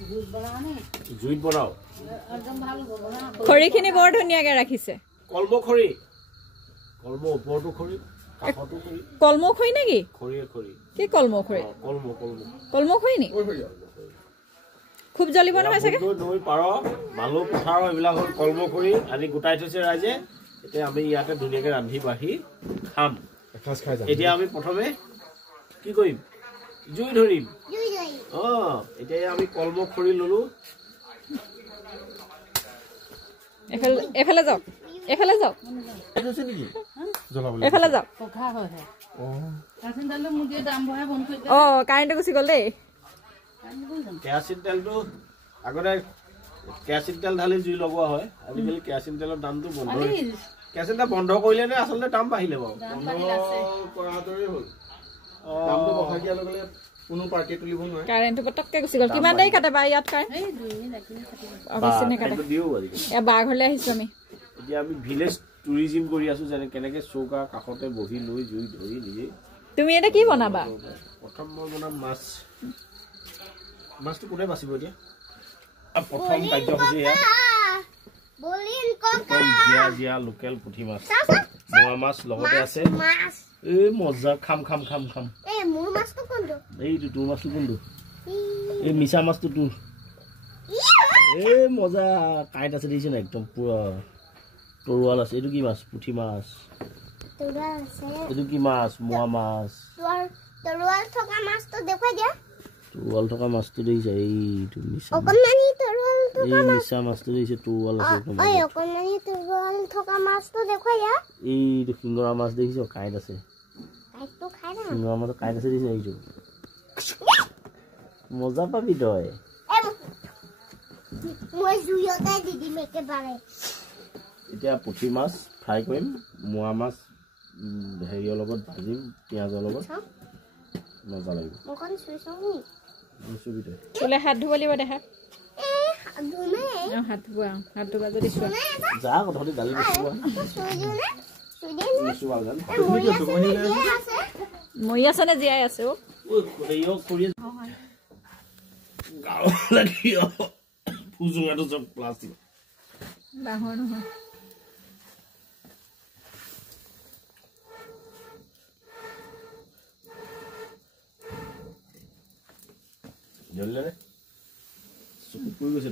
জুইত বনাও খৰিখিনি বৰ ধুনীয়াকে ৰাখিছে কলম খৰি কলম ওপৰটো খৰি কাষটো খৰি কলম খৰি নেকি খৰিয়ে খৰি কি কলম খৰি কলম খৰি নি খুব জ্বলিব নহয় চাগে নৈ পাৰ মালু পথাৰ এইবিলাক হ'ল কলম খৰি আনি গোটাই থৈছে ৰাইজে এতিয়া আমি ইয়াতে ধুনীয়াকে ৰান্ধি বাঢ়ি খাম এতিয়া আমি প্ৰথমে কি কৰিম জুই ধৰিম এতিয়া আমি কলম খৰি ললো এফালে যাওক এফালে যাওক এফালে যাওক কাৰেণ্টটো গুচি গ'ল দেই কেৰাচিন তেলটো আগতে কেৰাচিন তেল ঢালি জুই লগোৱা হয় আজিকালি কেৰাচিন তেলৰ দামটো বন্ধ কেৰাচিন তেল বন্ধ কৰিলে নে আচলতে দাম বাঢ়িলে বাৰু কোনো পাৰ্টি তুলিব নোৱাৰে কাৰেণ্টটো পটককে গুচি গ'ল কিমান দেৰি কাটে বা ইয়াত কাৰেণ্ট অৱশ্যে নেকাটে বাৰ ঘৰলৈ আহিছো আমি এতিয়া আমি ভিলেজ টুৰিজিম কৰি আছো যেনে কেনেকে চৌকা কাষতে বহি লৈ জুই ধৰি নিজে তুমি এটা কি বনাবা প্ৰথম মই বনাম মাছ মাছটো কোনে বাচিব এতিয়া প্ৰথম কাৰ্যসূচী ইয়াত জীয়া জীয়া লোকেল পুঠি মাছ মোৱা মাছ লগতে আছে এই মজা খাম খাম খাম খাম এইটো তোৰ মাছটো কোনটো এই মিছা মাছটো তোৰ এই মজা কাঁইট আছে দেখিছে না একদম পুৰা তৰুৱাল আছে এইটো কি মাছ পুঠি মাছ এইটো কি মাছ মোৱা মাছ তৰুৱাল থকা মাছটো দেখুৱাই দিয়া তৰুৱাল থকা মাছটো দেখিছে এইটো মিছা এই মিছা মাছটো দেখিছে তৰুৱাল আছে থকা মাছটো দেখুৱাই দিয়া এইটো শিঙৰা মাছ দেখিছ কাঁইট আছে শিঙৰা মাছৰ কাঁইট আছে দেখিছে এইটো মজা পাবি তই এতিয়া পুঠি মাছ ফ্ৰাই কৰিম মোৱা মাছ হেৰিয়ৰ লগত ভাজিম পিঁয়াজৰ লগত মজা লাগিব হাত ধুব লাগিব দেখা হাত ধুবা যদি চোৱা যা কথাটো গালি মৰি আছে নে জীয়াই আছে ডাঙৰ নহয় জ্বলিলে নে চকুত পৰি গৈছে